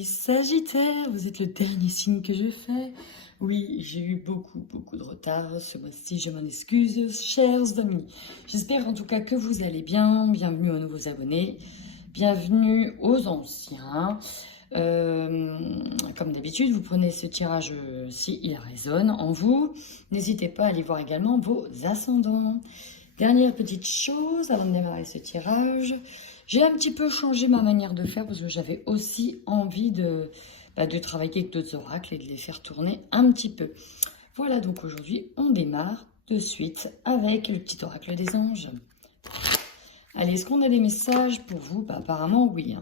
Amis Sagittaires, vous êtes le dernier signe que je fais. Oui, j'ai eu beaucoup de retard ce mois-ci, je m'en excuse, chers amis. J'espère en tout cas que vous allez bien. Bienvenue aux nouveaux abonnés, bienvenue aux anciens. Comme d'habitude, vous prenez ce tirage si il résonne en vous. N'hésitez pas à aller voir également vos ascendants. Dernière petite chose avant de démarrer ce tirage, j'ai un petit peu changé ma manière de faire parce que j'avais aussi envie de travailler avec d'autres oracles et de les faire tourner un petit peu. Voilà, donc aujourd'hui, on démarre de suite avec le petit oracle des anges. Allez, est-ce qu'on a des messages pour vous? Apparemment, oui.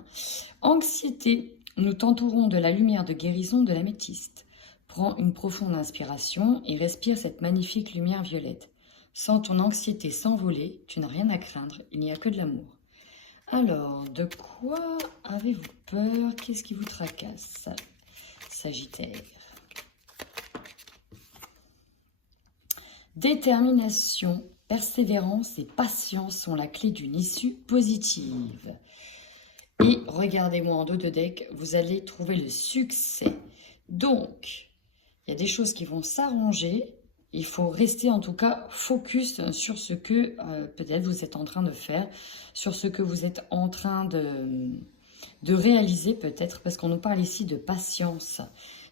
Anxiété, nous t'entourons de la lumière de guérison de l'améthyste. Prends une profonde inspiration et respire cette magnifique lumière violette. Sans ton anxiété s'envoler, tu n'as rien à craindre, il n'y a que de l'amour. Alors, de quoi avez-vous peur? Qu'est-ce qui vous tracasse, Sagittaire? Détermination, persévérance et patience sont la clé d'une issue positive. Et regardez-moi en dos de deck, vous allez trouver le succès. Donc, il y a des choses qui vont s'arranger. Il faut rester en tout cas focus sur ce que peut-être vous êtes en train de faire, sur ce que vous êtes en train de réaliser peut-être, parce qu'on nous parle ici de patience,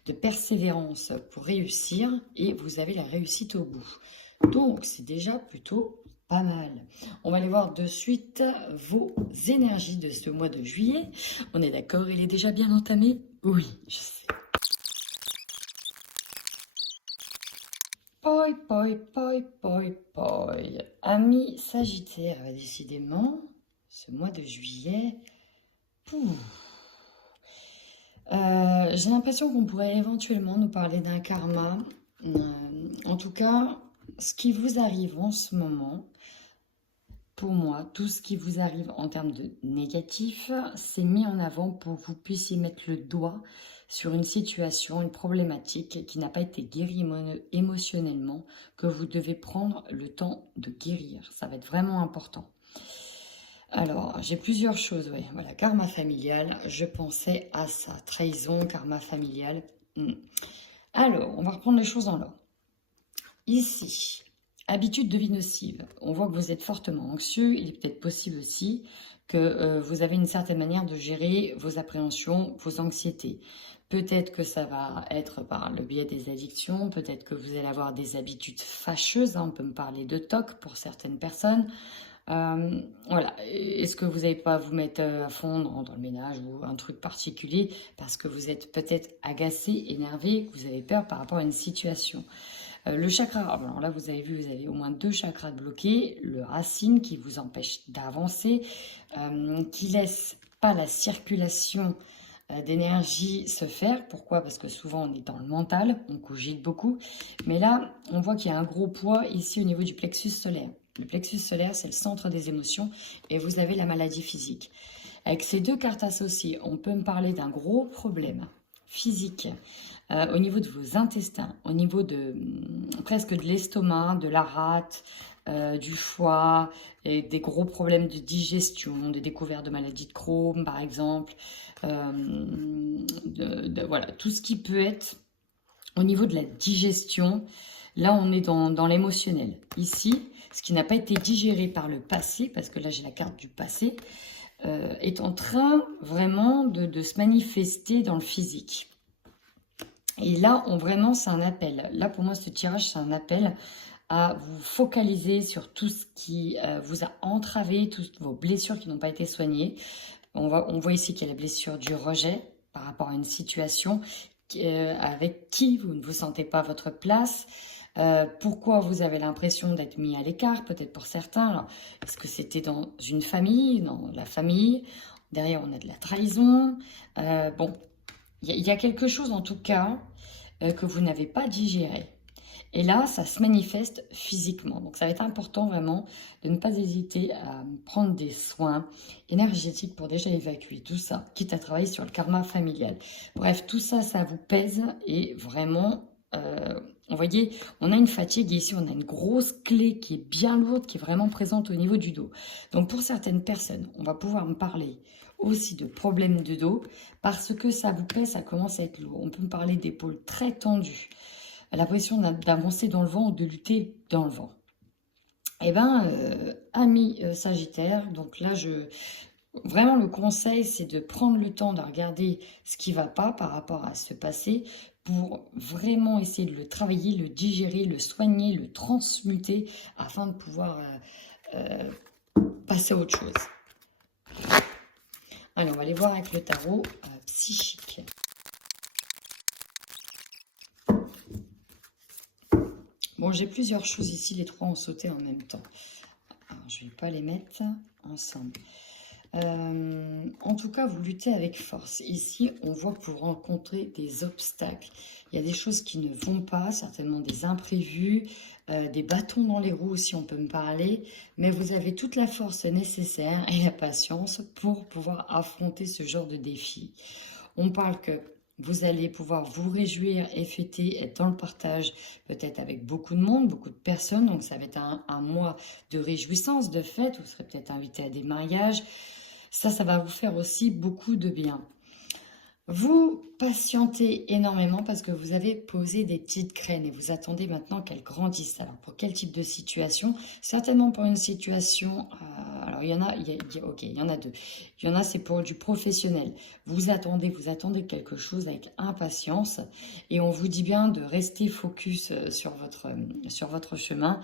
de persévérance pour réussir, et vous avez la réussite au bout. Donc, c'est déjà plutôt pas mal. On va aller voir de suite vos énergies de ce mois de juillet. On est d'accord, il est déjà bien entamé? Oui, je sais. Poi. Amis Sagittaire, décidément, ce mois de juillet, j'ai l'impression qu'on pourrait éventuellement nous parler d'un karma. En tout cas, ce qui vous arrive en ce moment, pour moi, tout ce qui vous arrive en termes de négatif, c'est mis en avant pour que vous puissiez mettre le doigt sur une situation, une problématique qui n'a pas été guérie émotionnellement, que vous devez prendre le temps de guérir. Ça va être vraiment important. Alors, j'ai plusieurs choses, oui. Voilà, karma familial, je pensais à ça. Trahison, karma familial. Alors, on va reprendre les choses en l'ordre. Ici, habitude de vie nocive. On voit que vous êtes fortement anxieux. Il est peut-être possible aussi que vous avez une certaine manière de gérer vos appréhensions, vos anxiétés. Peut-être que ça va être par le biais des addictions, peut-être que vous allez avoir des habitudes fâcheuses. On peut me parler de TOC pour certaines personnes. Voilà, est-ce que vous n'allez pas vous mettre à fond dans le ménage ou un truc particulier parce que vous êtes peut-être agacé, énervé, que vous avez peur par rapport à une situation. Le chakra, alors là vous avez vu, vous avez au moins 2 chakras bloqués, le racine qui vous empêche d'avancer, qui laisse pas la circulation d'énergie se faire. Pourquoi? Parce que souvent on est dans le mental, on cogite beaucoup, mais là on voit qu'il y a un gros poids ici au niveau du plexus solaire. Le plexus solaire, c'est le centre des émotions et vous avez la maladie physique. Avec ces 2 cartes associées, on peut me parler d'un gros problème physique au niveau de vos intestins, au niveau de presque de l'estomac, de la rate, du foie, et des gros problèmes de digestion, des découvertes de maladies de Crohn par exemple, voilà, tout ce qui peut être au niveau de la digestion. Là, on est dans l'émotionnel. Ici, ce qui n'a pas été digéré par le passé, parce que là, j'ai la carte du passé, est en train vraiment de se manifester dans le physique. Et là, vraiment, c'est un appel. Là, pour moi, ce tirage, c'est un appel à vous focaliser sur tout ce qui vous a entravé, toutes vos blessures qui n'ont pas été soignées. On voit ici qu'il y a la blessure du rejet par rapport à une situation avec qui vous ne vous sentez pas à votre place. Pourquoi vous avez l'impression d'être mis à l'écart, peut-être pour certains. Est-ce que c'était dans une famille, dans la famille? Derrière, on a de la trahison. Bon, il y a quelque chose en tout cas que vous n'avez pas digéré. Et là, ça se manifeste physiquement. Donc, ça va être important vraiment de ne pas hésiter à prendre des soins énergétiques pour déjà évacuer tout ça, quitte à travailler sur le karma familial. Bref, tout ça, ça vous pèse et vraiment, vous voyez, on a une fatigue et ici, on a une grosse clé qui est bien lourde, qui est vraiment présente au niveau du dos. Donc, pour certaines personnes, on va pouvoir me parler aussi de problèmes de dos, parce que ça vous plaît, ça commence à être lourd. On peut me parler d'épaules très tendues, la pression d'avancer dans le vent ou de lutter dans le vent. Eh bien, amis Sagittaire, donc là, vraiment le conseil, c'est de prendre le temps de regarder ce qui ne va pas par rapport à ce passé pour vraiment essayer de le travailler, le digérer, le soigner, le transmuter afin de pouvoir passer à autre chose. Alors, on va aller voir avec le tarot psychique. Bon, j'ai plusieurs choses ici, les trois ont sauté en même temps. Alors, je ne vais pas les mettre ensemble. En tout cas, vous luttez avec force. Ici, on voit que vous rencontrez des obstacles. Il y a des choses qui ne vont pas, certainement des imprévus, des bâtons dans les roues si on peut me parler. Mais vous avez toute la force nécessaire et la patience pour pouvoir affronter ce genre de défi. On parle que vous allez pouvoir vous réjouir et fêter, être dans le partage, peut-être avec beaucoup de monde, beaucoup de personnes. Donc, ça va être un mois de réjouissance, de fête. Vous serez peut-être invité à des mariages. Ça va vous faire aussi beaucoup de bien. Vous patientez énormément parce que vous avez posé des petites graines et vous attendez maintenant qu'elles grandissent. Alors, pour quel type de situation? Certainement pour une situation... alors, il y en a, ok, il y en a deux. Il y en a, c'est pour du professionnel. Vous attendez quelque chose avec impatience et on vous dit bien de rester focus sur votre chemin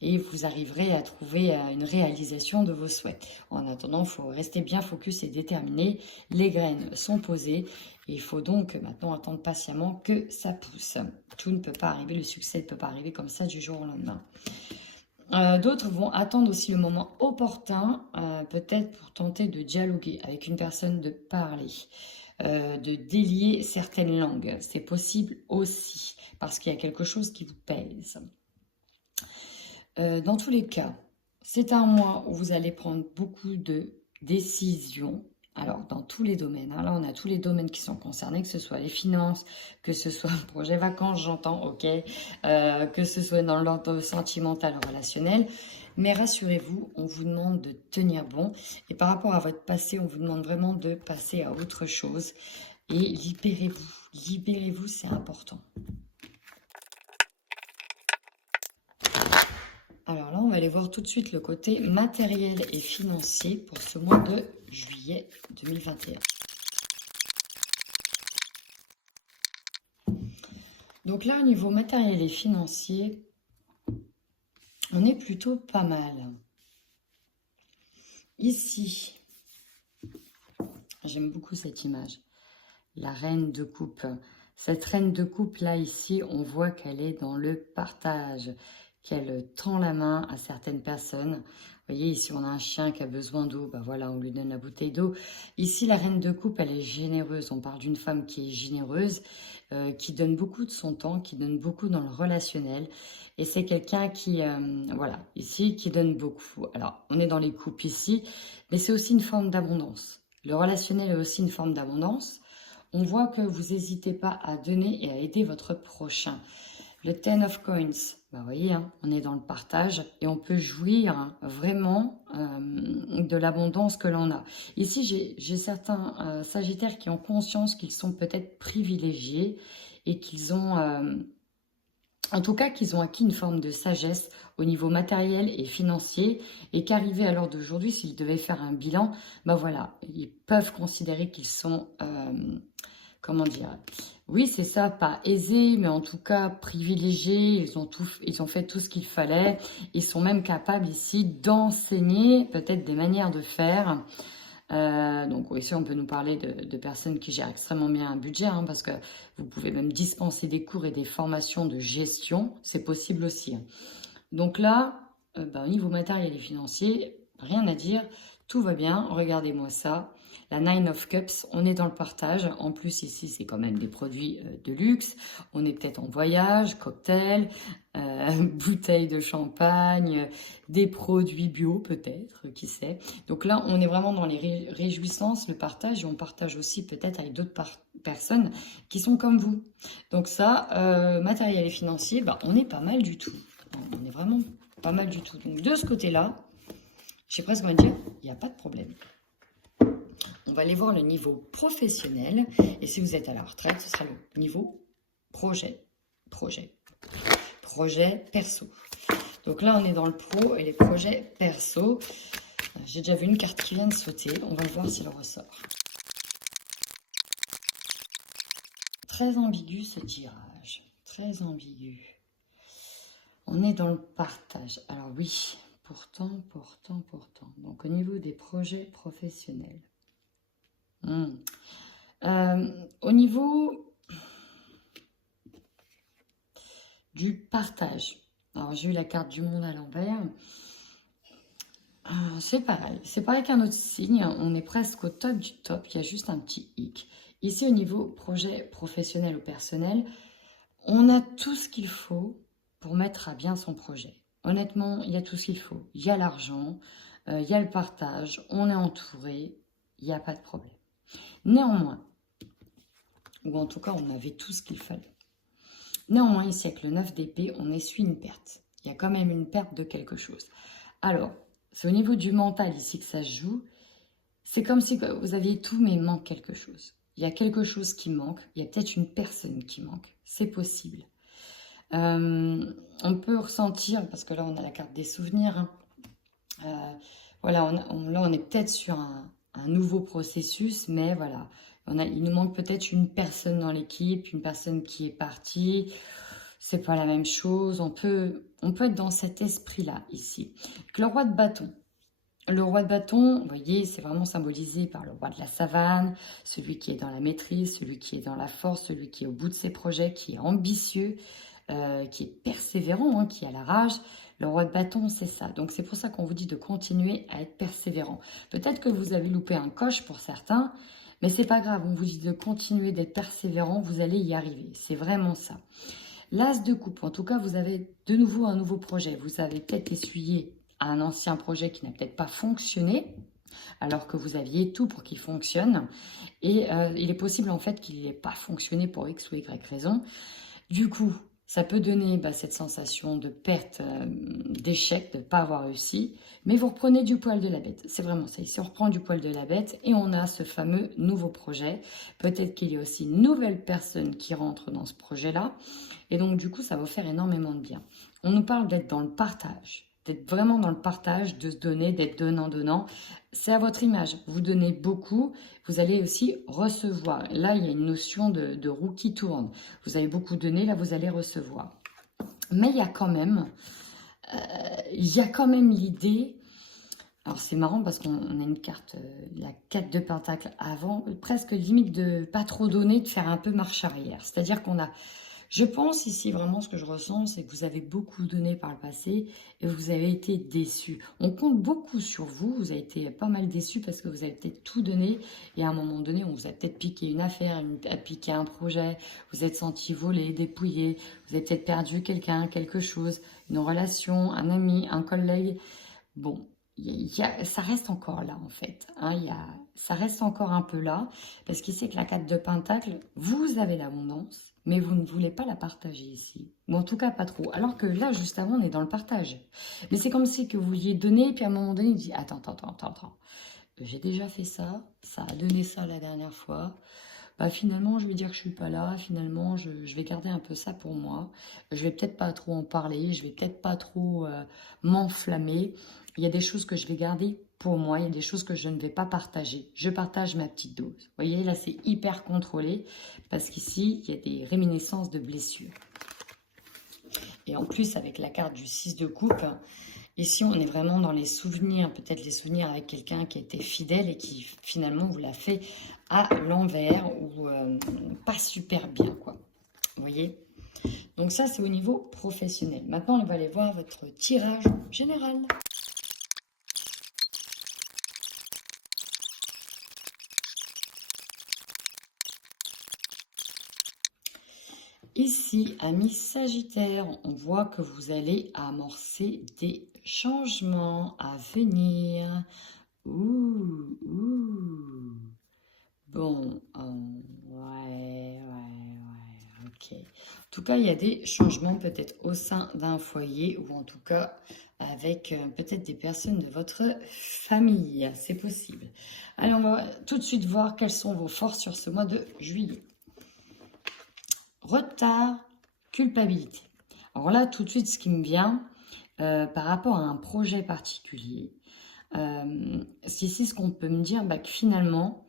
et vous arriverez à trouver une réalisation de vos souhaits. En attendant, il faut rester bien focus et déterminé. Les graines sont posées. Il faut donc maintenant attendre patiemment que ça pousse. Tout ne peut pas arriver, le succès ne peut pas arriver comme ça du jour au lendemain. D'autres vont attendre aussi le moment opportun, peut-être pour tenter de dialoguer avec une personne, de parler, de délier certaines langues. C'est possible aussi, parce qu'il y a quelque chose qui vous pèse. Dans tous les cas, c'est un mois où vous allez prendre beaucoup de décisions. Alors, dans tous les domaines, hein, là, on a tous les domaines qui sont concernés, que ce soit les finances, que ce soit le projet vacances, j'entends, ok, que ce soit dans l'ordre sentimental, relationnel. Mais rassurez-vous, on vous demande de tenir bon. Et par rapport à votre passé, on vous demande vraiment de passer à autre chose. Et libérez-vous. Libérez-vous, c'est important. Alors là, on va aller voir tout de suite le côté matériel et financier pour ce mois de juillet 2021. Donc là, au niveau matériel et financier, on est plutôt pas mal. Ici, j'aime beaucoup cette image. La reine de coupe. Cette reine de coupe, là, ici, on voit qu'elle est dans le partage, qu'elle tend la main à certaines personnes. Vous voyez, ici, on a un chien qui a besoin d'eau. Ben voilà, on lui donne la bouteille d'eau. Ici, la reine de coupe, elle est généreuse. On parle d'une femme qui est généreuse, qui donne beaucoup de son temps, qui donne beaucoup dans le relationnel. Et c'est quelqu'un qui, voilà, ici, qui donne beaucoup. Alors, on est dans les coupes ici, mais c'est aussi une forme d'abondance. Le relationnel est aussi une forme d'abondance. On voit que vous n'hésitez pas à donner et à aider votre prochain. Le Ten of Coins, bah, vous voyez, hein, on est dans le partage et on peut jouir vraiment de l'abondance que l'on a. Ici, j'ai certains Sagittaires qui ont conscience qu'ils sont peut-être privilégiés et qu'ils ont... en tout cas, qu'ils ont acquis une forme de sagesse au niveau matériel et financier et qu'arrivé à l'heure d'aujourd'hui, s'ils devaient faire un bilan, ben voilà, ils peuvent considérer qu'ils sont, comment dire, oui, c'est ça, pas aisés, mais en tout cas privilégiés, ils ont fait tout ce qu'il fallait, ils sont même capables ici d'enseigner peut-être des manières de faire. Donc ici, on peut nous parler de personnes qui gèrent extrêmement bien un budget, hein, parce que vous pouvez même dispenser des cours et des formations de gestion, c'est possible aussi. Hein. Donc là, au niveau matériel et financier, rien à dire, tout va bien, regardez-moi ça. La Nine of Cups, on est dans le partage. En plus, ici, c'est quand même des produits de luxe. On est peut-être en voyage, cocktail, bouteilles de champagne, des produits bio peut-être, qui sait. Donc là, on est vraiment dans les réjouissances, le partage. Et on partage aussi peut-être avec d'autres personnes qui sont comme vous. Donc ça, matériel et financier, on est pas mal du tout. On est vraiment pas mal du tout. Donc de ce côté-là, j'ai presque envie de dire, il n'y a pas de problème. On va aller voir le niveau professionnel. Et si vous êtes à la retraite, ce sera le niveau projet, projet perso. Donc là, on est dans le pro et les projets perso. J'ai déjà vu une carte qui vient de sauter. On va voir s'il ressort. Très ambigu ce tirage. Très ambigu. On est dans le partage. Alors oui, pourtant. Donc au niveau des projets professionnels. Au niveau du partage. Alors j'ai eu la carte du monde à l'envers. C'est pareil. C'est pareil qu'un autre signe. On est presque au top du top. Il y a juste un petit hic. Ici au niveau projet professionnel ou personnel, on a tout ce qu'il faut pour mettre à bien son projet. Honnêtement, il y a tout ce qu'il faut. Il y a l'argent, il y a le partage, on est entouré, il n'y a pas de problème. Néanmoins, ou en tout cas, on avait tout ce qu'il fallait. Néanmoins, ici, avec le 9 d'épée, on essuie une perte. Il y a quand même une perte de quelque chose. Alors, c'est au niveau du mental ici que ça se joue. C'est comme si vous aviez tout, mais il manque quelque chose. Il y a quelque chose qui manque. Il y a peut-être une personne qui manque. C'est possible. On peut ressentir, parce que là, on a la carte des souvenirs. Voilà, là, on est peut-être sur un nouveau processus, mais voilà. Il nous manque peut-être une personne dans l'équipe, une personne qui est partie. C'est pas la même chose. On peut être dans cet esprit-là, ici. Avec le roi de bâton. Le roi de bâton, vous voyez, c'est vraiment symbolisé par le roi de la savane, celui qui est dans la maîtrise, celui qui est dans la force, celui qui est au bout de ses projets, qui est ambitieux, qui est persévérant, hein, qui a la rage. Le roi de bâton, c'est ça. Donc, c'est pour ça qu'on vous dit de continuer à être persévérant. Peut-être que vous avez loupé un coche pour certains, mais c'est pas grave. On vous dit de continuer d'être persévérant, vous allez y arriver. C'est vraiment ça. L'as de coupe, en tout cas, vous avez de nouveau un nouveau projet. Vous avez peut-être essuyé un ancien projet qui n'a peut-être pas fonctionné, alors que vous aviez tout pour qu'il fonctionne. Et il est possible en fait qu'il n'ait pas fonctionné pour X ou Y raison. Du coup, ça peut donner cette sensation de perte, d'échec, de ne pas avoir réussi. Mais vous reprenez du poil de la bête. C'est vraiment ça. Ici, on reprend du poil de la bête et on a ce fameux nouveau projet. Peut-être qu'il y a aussi une nouvelle personne qui rentre dans ce projet-là. Et donc, du coup, ça va faire énormément de bien. On nous parle d'être dans le partage. D'être vraiment dans le partage, de se donner, d'être donnant-donnant. C'est à votre image. Vous donnez beaucoup, vous allez aussi recevoir. Là, il y a une notion de roue qui tourne. Vous avez beaucoup donné, là, vous allez recevoir. Mais il y a quand même l'idée... Alors, c'est marrant parce qu'on a une carte, la 4 de Pentacle avant, presque limite de pas trop donner, de faire un peu marche arrière. C'est-à-dire qu'on a... Je pense ici, vraiment, ce que je ressens, c'est que vous avez beaucoup donné par le passé et vous avez été déçus. On compte beaucoup sur vous. Vous avez été pas mal déçus parce que vous avez peut-être tout donné et à un moment donné, on vous a peut-être piqué une affaire, piqué un projet, vous êtes senti volé, dépouillé, vous avez peut-être perdu quelqu'un, quelque chose, une relation, un ami, un collègue. Bon, ça reste encore là, en fait. Hein, ça reste encore un peu là parce qu'il sait que la 4 de Pentacle, vous avez l'abondance. Mais vous ne voulez pas la partager ici. Ou en tout cas, pas trop. Alors que là, juste avant, on est dans le partage. Mais c'est comme si que vous vouliez donner, puis à un moment donné, il dit, attends. J'ai déjà fait ça. Ça a donné ça la dernière fois. Finalement, je vais dire que je suis pas là. Finalement, je vais garder un peu ça pour moi. Je vais peut-être pas trop en parler. Je vais peut-être pas trop m'enflammer. Il y a des choses que je vais garder pour moi, il y a des choses que je ne vais pas partager. Je partage ma petite dose. Vous voyez, là, c'est hyper contrôlé parce qu'ici, il y a des réminiscences de blessures. Et en plus, avec la carte du 6 de coupe, ici, on est vraiment dans les souvenirs, peut-être les souvenirs avec quelqu'un qui était fidèle et qui, finalement, vous l'a fait à l'envers ou pas super bien, quoi. Vous voyez? Donc ça, c'est au niveau professionnel. Maintenant, on va aller voir votre tirage général. Ici, amis Sagittaire, on voit que vous allez amorcer des changements à venir. Bon, ouais, Ok. En tout cas, il y a des changements peut-être au sein d'un foyer ou en tout cas avec peut-être des personnes de votre famille. C'est possible. Allez, on va tout de suite voir quelles sont vos forces sur ce mois de juillet. Retard, culpabilité. Alors là, tout de suite, ce qui me vient par rapport à un projet particulier, c'est ici ce qu'on peut me dire, bah, que finalement,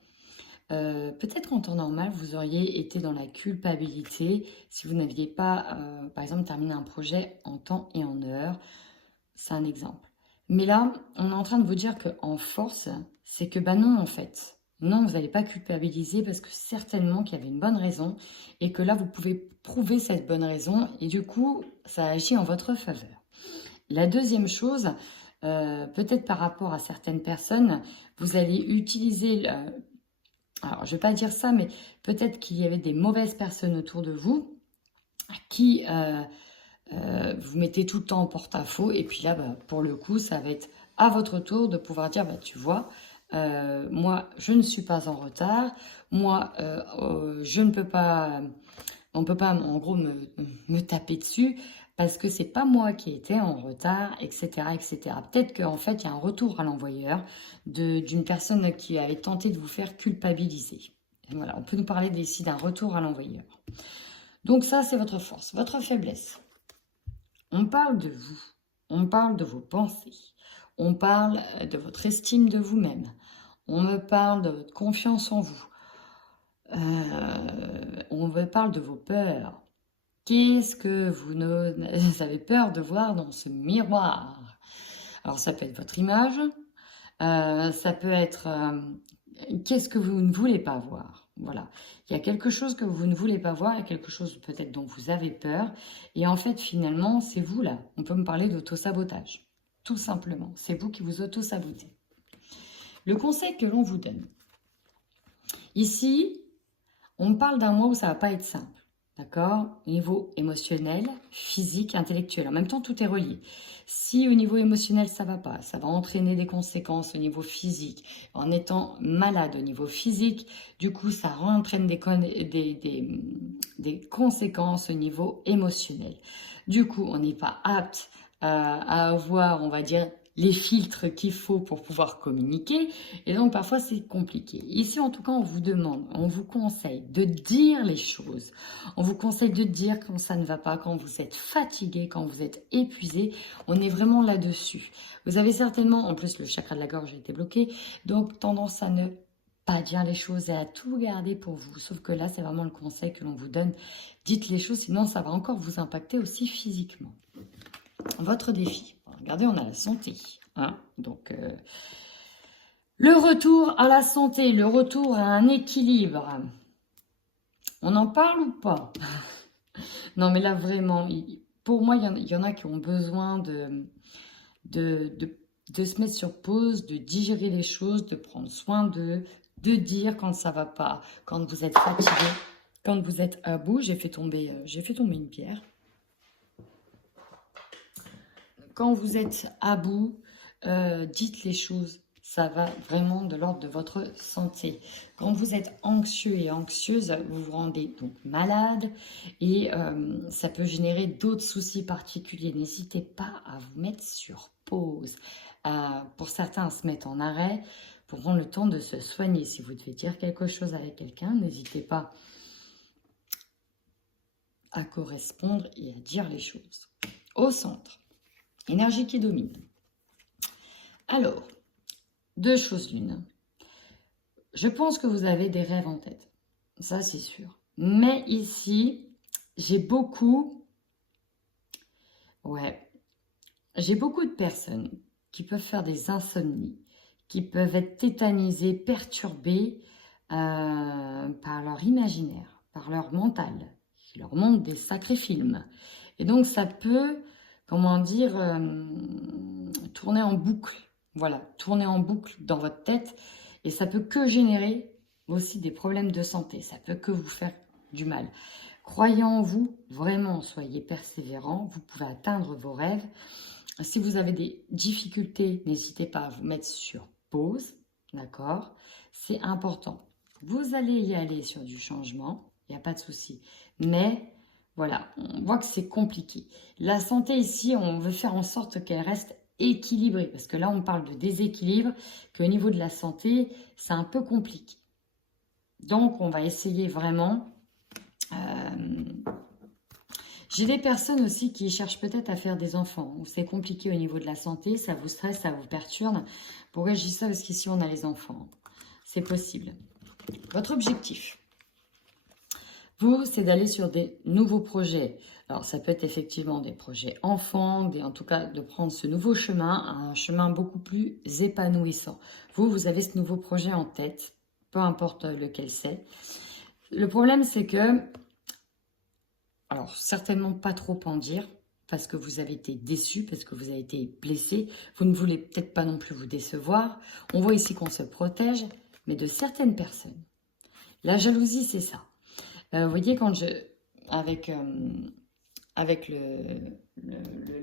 peut-être en temps normal, vous auriez été dans la culpabilité si vous n'aviez pas, par exemple, terminé un projet en temps et en heure. C'est un exemple. Mais là, on est en train de vous dire qu'en force, c'est que bah non, en fait. Non, vous n'allez pas culpabiliser parce que certainement qu'il y avait une bonne raison et que là, vous pouvez prouver cette bonne raison et du coup, ça agit en votre faveur. La deuxième chose, peut-être par rapport à certaines personnes, vous allez utiliser alors, je ne vais pas dire ça, mais peut-être qu'il y avait des mauvaises personnes autour de vous qui vous mettez tout le temps en porte-à-faux. Et puis là, bah, pour le coup, ça va être à votre tour de pouvoir dire, bah, tu vois, moi, je ne suis pas en retard. Moi, je ne peux pas, on ne peut pas, en gros, me taper dessus parce que c'est pas moi qui étais en retard, etc., etc. Peut-être qu'en fait, il y a un retour à l'envoyeur d'une personne qui avait tenté de vous faire culpabiliser. Et voilà, on peut nous parler ici d'un retour à l'envoyeur. Donc ça, c'est votre force. Votre faiblesse. On parle de vous. On parle de vos pensées. On parle de votre estime de vous-même. On me parle de votre confiance en vous. On me parle de vos peurs. Qu'est-ce que vous avez peur de voir dans ce miroir? Alors, ça peut être votre image, ça peut être qu'est-ce que vous ne voulez pas voir? Voilà. Il y a quelque chose que vous ne voulez pas voir, il y a quelque chose peut-être dont vous avez peur. Et en fait, finalement, c'est vous là. On peut me parler d'auto-sabotage. Tout simplement. C'est vous qui vous auto-sabotez. Le conseil que l'on vous donne. Ici, on me parle d'un mois où ça ne va pas être simple. D'accord? Au niveau émotionnel, physique, intellectuel. En même temps, tout est relié. Si au niveau émotionnel, ça ne va pas, ça va entraîner des conséquences au niveau physique. En étant malade au niveau physique, du coup, ça entraîne des conséquences au niveau émotionnel. Du coup, on n'est pas apte à avoir, on va dire, les filtres qu'il faut pour pouvoir communiquer. Et donc, parfois, c'est compliqué. Ici, en tout cas, on vous demande, on vous conseille de dire les choses. On vous conseille de dire quand ça ne va pas, quand vous êtes fatigué, quand vous êtes épuisé. On est vraiment là-dessus. Vous avez certainement, en plus, le chakra de la gorge a été bloqué, donc tendance à ne pas dire les choses et à tout garder pour vous. Sauf que là, c'est vraiment le conseil que l'on vous donne. Dites les choses, sinon ça va encore vous impacter aussi physiquement. Votre défi. Regardez, on a la santé. Hein, donc, le retour à la santé, le retour à un équilibre. On en parle ou pas? Non, mais là, vraiment, pour moi, il y en a qui ont besoin de se mettre sur pause, de digérer les choses, de prendre soin d'eux, de dire quand ça va pas, quand vous êtes fatigué, quand vous êtes à bout. J'ai fait tomber une pierre. Quand vous êtes à bout, dites les choses. Ça va vraiment de l'ordre de votre santé. Quand vous êtes anxieux et anxieuse, vous vous rendez donc malade et ça peut générer d'autres soucis particuliers. N'hésitez pas à vous mettre sur pause. Pour certains, se mettre en arrêt pour prendre le temps de se soigner. Si vous devez dire quelque chose avec quelqu'un, n'hésitez pas à correspondre et à dire les choses. Au centre. Énergie qui domine. Alors, deux choses l'une. Je pense que vous avez des rêves en tête. Ça, c'est sûr. Mais ici, j'ai beaucoup de personnes qui peuvent faire des insomnies, qui peuvent être tétanisées, perturbées par leur imaginaire, par leur mental, qui leur montrent des sacrés films. Et donc, ça peut, comment dire, tourner en boucle. Voilà, tourner en boucle dans votre tête. Et ça peut que générer aussi des problèmes de santé. Ça peut que vous faire du mal. Croyez en vous, vraiment, soyez persévérants. Vous pouvez atteindre vos rêves. Si vous avez des difficultés, n'hésitez pas à vous mettre sur pause. D'accord? C'est important. Vous allez y aller sur du changement. Il n'y a pas de souci. Mais Voilà, on voit que c'est compliqué. La santé ici, on veut faire en sorte qu'elle reste équilibrée. Parce que là, on parle de déséquilibre, qu'au niveau de la santé, c'est un peu compliqué. Donc, on va essayer vraiment... J'ai des personnes aussi qui cherchent peut-être à faire des enfants. C'est compliqué au niveau de la santé, ça vous stresse, ça vous perturbe. Pourquoi je dis ça? Parce qu'ici, on a les enfants. C'est possible. Votre objectif, vous, c'est d'aller sur des nouveaux projets. Alors, ça peut être effectivement des projets enfants, en tout cas de prendre ce nouveau chemin, un chemin beaucoup plus épanouissant. Vous avez ce nouveau projet en tête, peu importe lequel c'est. Le problème, c'est que, alors certainement pas trop en dire, parce que vous avez été déçu, parce que vous avez été blessé. Vous ne voulez peut-être pas non plus vous décevoir. On voit ici qu'on se protège, mais de certaines personnes. La jalousie, c'est ça. Vous voyez, avec le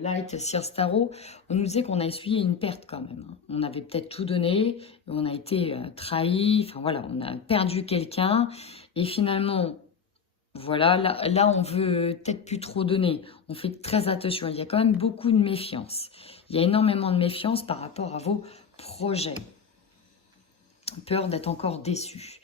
Light Sears Tarot, on nous disait qu'on a essuyé une perte quand même. On avait peut-être tout donné, on a été trahi, enfin voilà, on a perdu quelqu'un. Et finalement, voilà, là on veut peut-être plus trop donner. On fait très attention, il y a quand même beaucoup de méfiance. Il y a énormément de méfiance par rapport à vos projets. Peur d'être encore déçu.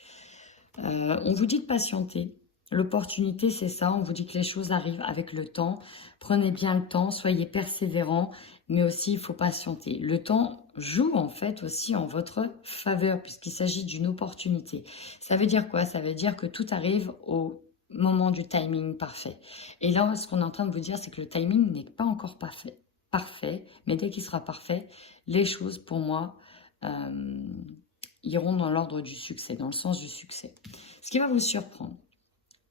On vous dit de patienter. L'opportunité, c'est ça. On vous dit que les choses arrivent avec le temps. Prenez bien le temps, soyez persévérants, mais aussi il faut patienter. Le temps joue en fait aussi en votre faveur puisqu'il s'agit d'une opportunité. Ça veut dire quoi? Ça veut dire que tout arrive au moment du timing parfait. Et là, ce qu'on est en train de vous dire, c'est que le timing n'est pas encore parfait, mais dès qu'il sera parfait, les choses pour moi iront dans l'ordre du succès, dans le sens du succès. Ce qui va vous surprendre,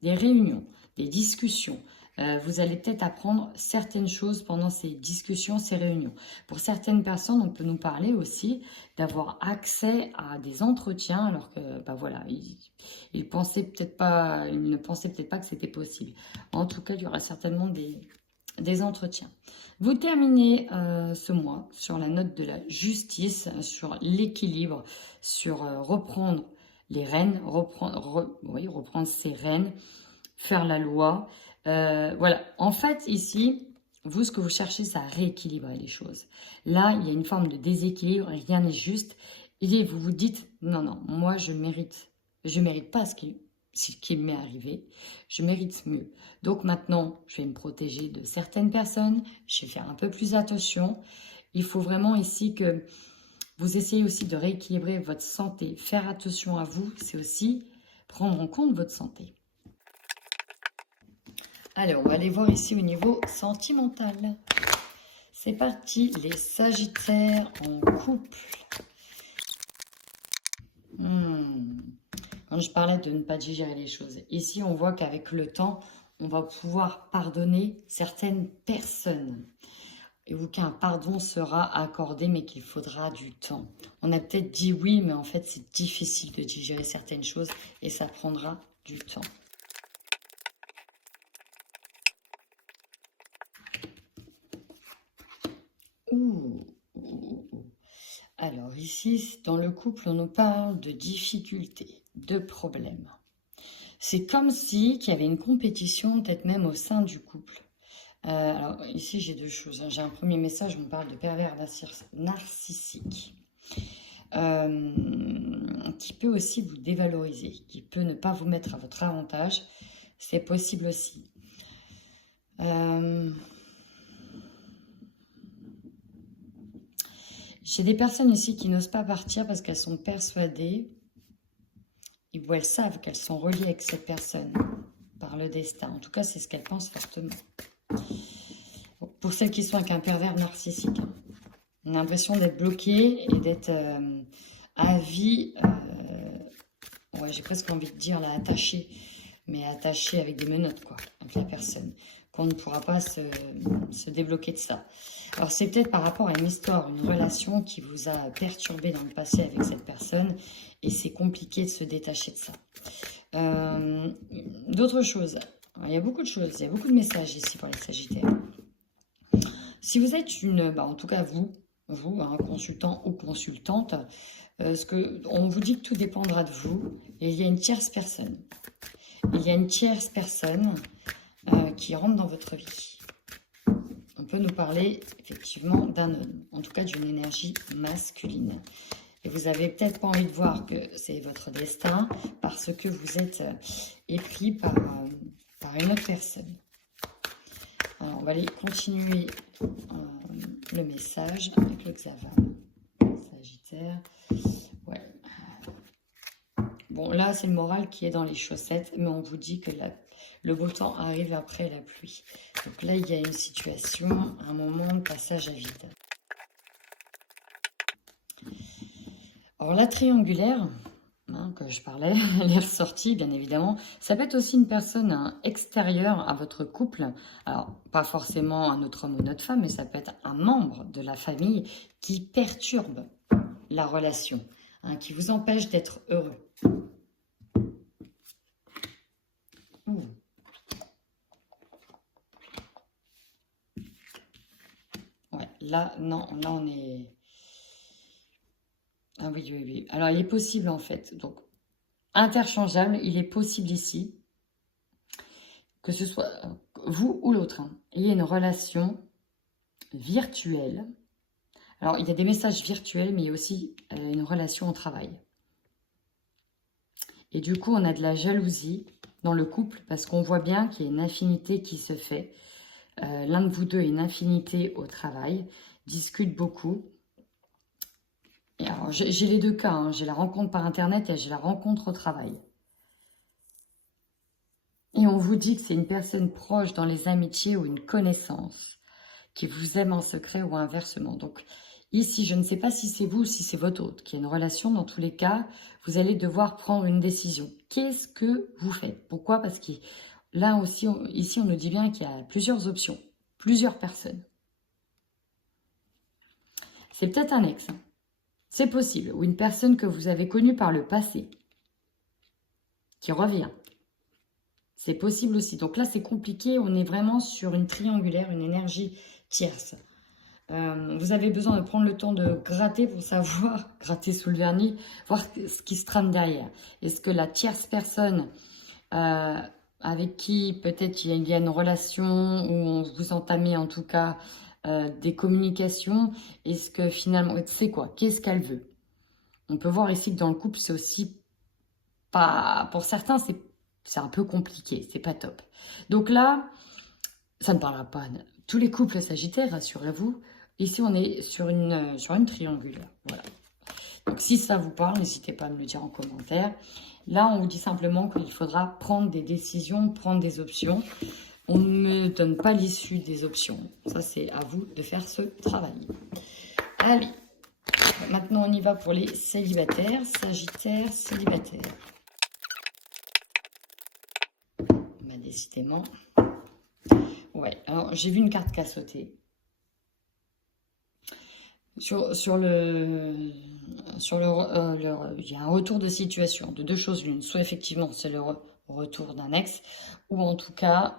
des réunions, des discussions. Vous allez peut-être apprendre certaines choses pendant ces discussions, ces réunions. Pour certaines personnes, on peut nous parler aussi d'avoir accès à des entretiens, alors que, bah voilà, ils ne pensaient peut-être pas que c'était possible. En tout cas, il y aura certainement des entretiens. Vous terminez ce mois sur la note de la justice, sur l'équilibre, sur reprendre les rênes, reprendre ses rênes, faire la loi. Voilà, en fait, ici, vous, ce que vous cherchez, c'est à rééquilibrer les choses. Là, il y a une forme de déséquilibre, rien n'est juste. Et vous vous dites, non, non, moi, je mérite pas ce qui m'est arrivé, je mérite mieux. Donc maintenant, je vais me protéger de certaines personnes, je vais faire un peu plus attention. Il faut vraiment ici que vous essayez aussi de rééquilibrer votre santé. Faire attention à vous, c'est aussi prendre en compte votre santé. Allez, on va aller voir ici au niveau sentimental. C'est parti, les Sagittaires en couple. Quand je parlais de ne pas digérer les choses, ici on voit qu'avec le temps, on va pouvoir pardonner certaines personnes. Et qu'un pardon sera accordé, mais qu'il faudra du temps. On a peut-être dit oui, mais en fait, c'est difficile de digérer certaines choses et ça prendra du temps. Alors ici, dans le couple, on nous parle de difficultés, de problèmes. C'est comme si qu'il y avait une compétition, peut-être même au sein du couple. Alors ici, j'ai deux choses. J'ai un premier message, on parle de pervers narcissique. Qui peut aussi vous dévaloriser, qui peut ne pas vous mettre à votre avantage. C'est possible aussi. J'ai des personnes ici qui n'osent pas partir parce qu'elles sont persuadées, ou elles savent qu'elles sont reliées avec cette personne par le destin. En tout cas, c'est ce qu'elles pensent fortement. Pour celles qui sont avec un pervers narcissique, on a l'impression d'être bloqué et d'être à vie, ouais, j'ai presque envie de dire là, attaché, mais attaché avec des menottes, quoi, avec la personne, qu'on ne pourra pas se débloquer de ça. Alors, c'est peut-être par rapport à une histoire, une relation qui vous a perturbé dans le passé avec cette personne, et c'est compliqué de se détacher de ça. D'autres choses, alors, il y a beaucoup de choses, il y a beaucoup de messages ici pour les Sagittaires. Si vous êtes en tout cas vous, consultant ou consultante, on vous dit que tout dépendra de vous, et il y a une tierce personne. Il y a une tierce personne qui rentre dans votre vie. On peut nous parler effectivement d'un homme, en tout cas d'une énergie masculine. Et vous avez peut-être pas envie de voir que c'est votre destin parce que vous êtes épris par une autre personne. Alors, on va aller continuer le message avec le Xavam. Sagittaire. Ouais. Bon, là, c'est le moral qui est dans les chaussettes, mais on vous dit que le beau temps arrive après la pluie. Donc là, il y a une situation, un moment de passage à vide. Alors la triangulaire, que je parlais, elle est ressortie, bien évidemment. Ça peut être aussi une personne extérieure à votre couple. Alors, pas forcément un autre homme ou une autre femme, mais ça peut être un membre de la famille qui perturbe la relation, qui vous empêche d'être heureux. Ouh. Ouais, là, non, là on est... Ah oui, oui, oui. Alors, il est possible en fait, donc interchangeable, il est possible ici, que ce soit vous ou l'autre, il y a une relation virtuelle. Alors, il y a des messages virtuels, mais il y a aussi une relation au travail. Et du coup, on a de la jalousie dans le couple, parce qu'on voit bien qu'il y a une infinité qui se fait. L'un de vous deux a une infinité au travail, discute beaucoup. Et alors, j'ai les deux cas, j'ai la rencontre par Internet et j'ai la rencontre au travail. Et on vous dit que c'est une personne proche dans les amitiés ou une connaissance qui vous aime en secret ou inversement. Donc ici, je ne sais pas si c'est vous ou si c'est votre autre qui a une relation. Dans tous les cas, vous allez devoir prendre une décision. Qu'est-ce que vous faites? Pourquoi? Parce que là aussi, ici, on nous dit bien qu'il y a plusieurs options, plusieurs personnes. C'est peut-être un ex, c'est possible, ou une personne que vous avez connue par le passé, qui revient. C'est possible aussi. Donc là, c'est compliqué. On est vraiment sur une triangulaire, une énergie tierce. Vous avez besoin de prendre le temps de gratter pour savoir, gratter sous le vernis, voir ce qui se trame derrière. Est-ce que la tierce personne avec qui peut-être il y a une relation où vous entamez en tout cas des communications, est-ce que finalement, c'est quoi? Qu'est-ce qu'elle veut? On peut voir ici que dans le couple, c'est aussi pas... Pour certains, c'est un peu compliqué, c'est pas top. Donc là, ça ne parlera pas. Tous les couples sagittaires, rassurez-vous, ici on est sur une triangulaire. Voilà. Donc si ça vous parle, n'hésitez pas à me le dire en commentaire. Là, on vous dit simplement qu'il faudra prendre des décisions, prendre des options. On ne me donne pas l'issue des options. Ça, c'est à vous de faire ce travail. Allez, maintenant on y va pour les célibataires. Sagittaires, célibataires. Décidément. Ouais, alors j'ai vu une carte qui a sauté. Il y a un retour de situation, de deux choses l'une. Soit effectivement c'est le retour d'un ex, ou en tout cas,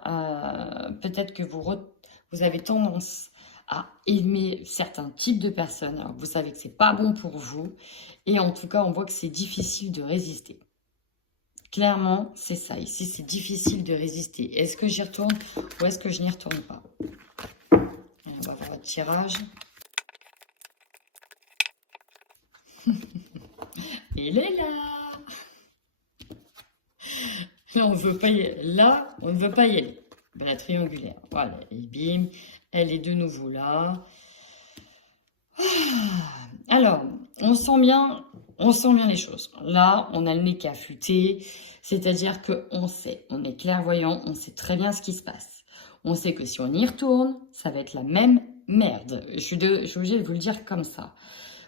peut-être que vous avez tendance à aimer certains types de personnes. Alors vous savez que c'est pas bon pour vous, et en tout cas on voit que c'est difficile de résister. Clairement, c'est ça. Ici, c'est difficile de résister. Est-ce que j'y retourne ou est-ce que je n'y retourne pas? On va voir votre tirage. Il est là. Là, on veut pas y aller. Là, on ne veut pas y aller. Ben, la triangulaire. Voilà. Et bim, elle est de nouveau là. Alors, on sent bien les choses. Là, on a le nez qui a affûté, c'est-à-dire qu'on sait, on est clairvoyant, on sait très bien ce qui se passe. On sait que si on y retourne, ça va être la même merde. Je suis obligée de vous le dire comme ça.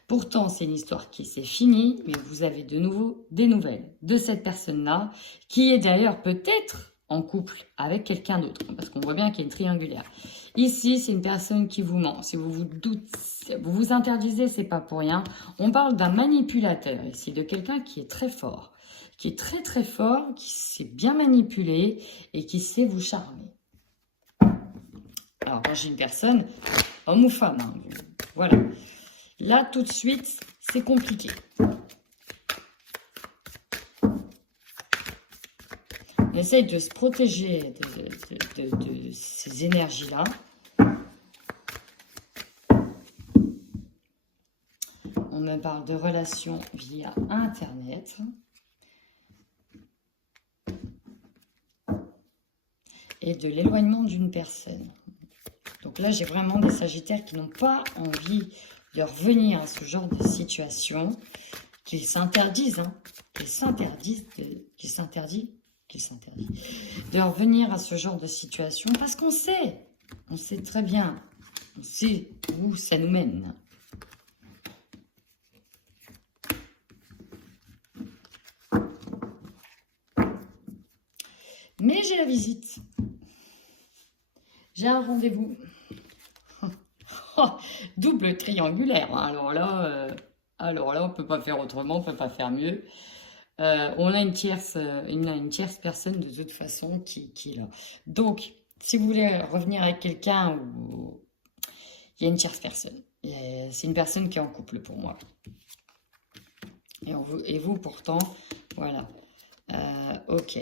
Pourtant, c'est une histoire qui s'est finie, mais vous avez de nouveau des nouvelles de cette personne-là, qui est d'ailleurs peut-être en couple avec quelqu'un d'autre, parce qu'on voit bien qu'il y a une triangulaire. Ici, c'est une personne qui vous ment. Si vous vous doutez, vous vous interdisez, c'est pas pour rien. On parle d'un manipulateur ici, de quelqu'un qui est très fort, qui est très très fort, qui sait bien manipuler et qui sait vous charmer. Alors, quand j'ai une personne, homme ou femme, voilà. Là, tout de suite, c'est compliqué. essaye de se protéger de ces énergies-là. On me parle de relations via Internet. Et de l'éloignement d'une personne. Donc là, j'ai vraiment des Sagittaires qui n'ont pas envie de revenir à ce genre de situation, qu'ils s'interdisent, hein, qu'ils s'interdisent de revenir à ce genre de situation, parce qu'on sait très bien, on sait où ça nous mène. Mais j'ai la visite. J'ai un rendez-vous. Double triangulaire. Alors là, on ne peut pas faire autrement, on ne peut pas faire mieux. On a une tierce personne de toute façon qui est là. Donc, si vous voulez revenir avec quelqu'un, il y a une tierce personne. C'est une personne qui est en couple pour moi. Et vous pourtant, voilà. Ok.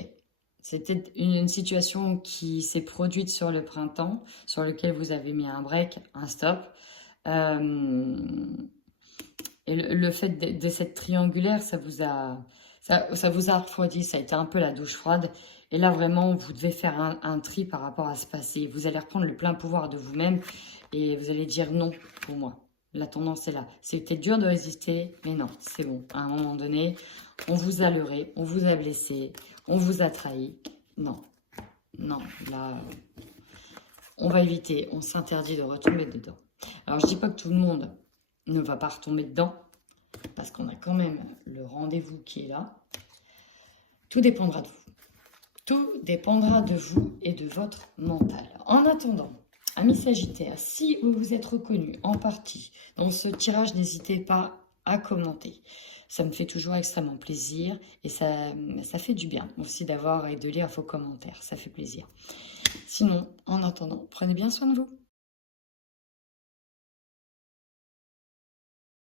C'était une situation qui s'est produite sur le printemps, sur lequel vous avez mis un break, un stop. Et le fait de cette triangulaire, ça vous a refroidi, ça a été un peu la douche froide. Et là, vraiment, vous devez faire un tri par rapport à ce passé. Vous allez reprendre le plein pouvoir de vous-même et vous allez dire non pour moi. La tendance est là. C'était dur de résister, mais non, c'est bon. À un moment donné, on vous a leurré, on vous a blessé, on vous a trahi. Non, non, là, on va éviter, on s'interdit de retomber dedans. Alors, je ne dis pas que tout le monde ne va pas retomber dedans, parce qu'on a quand même le rendez-vous qui est là. Tout dépendra de vous. Tout dépendra de vous et de votre mental. En attendant, amis Sagittaires, si vous vous êtes reconnu en partie dans ce tirage, n'hésitez pas à commenter. Ça me fait toujours extrêmement plaisir et ça fait du bien aussi d'avoir et de lire vos commentaires. Ça fait plaisir. Sinon, en attendant, prenez bien soin de vous.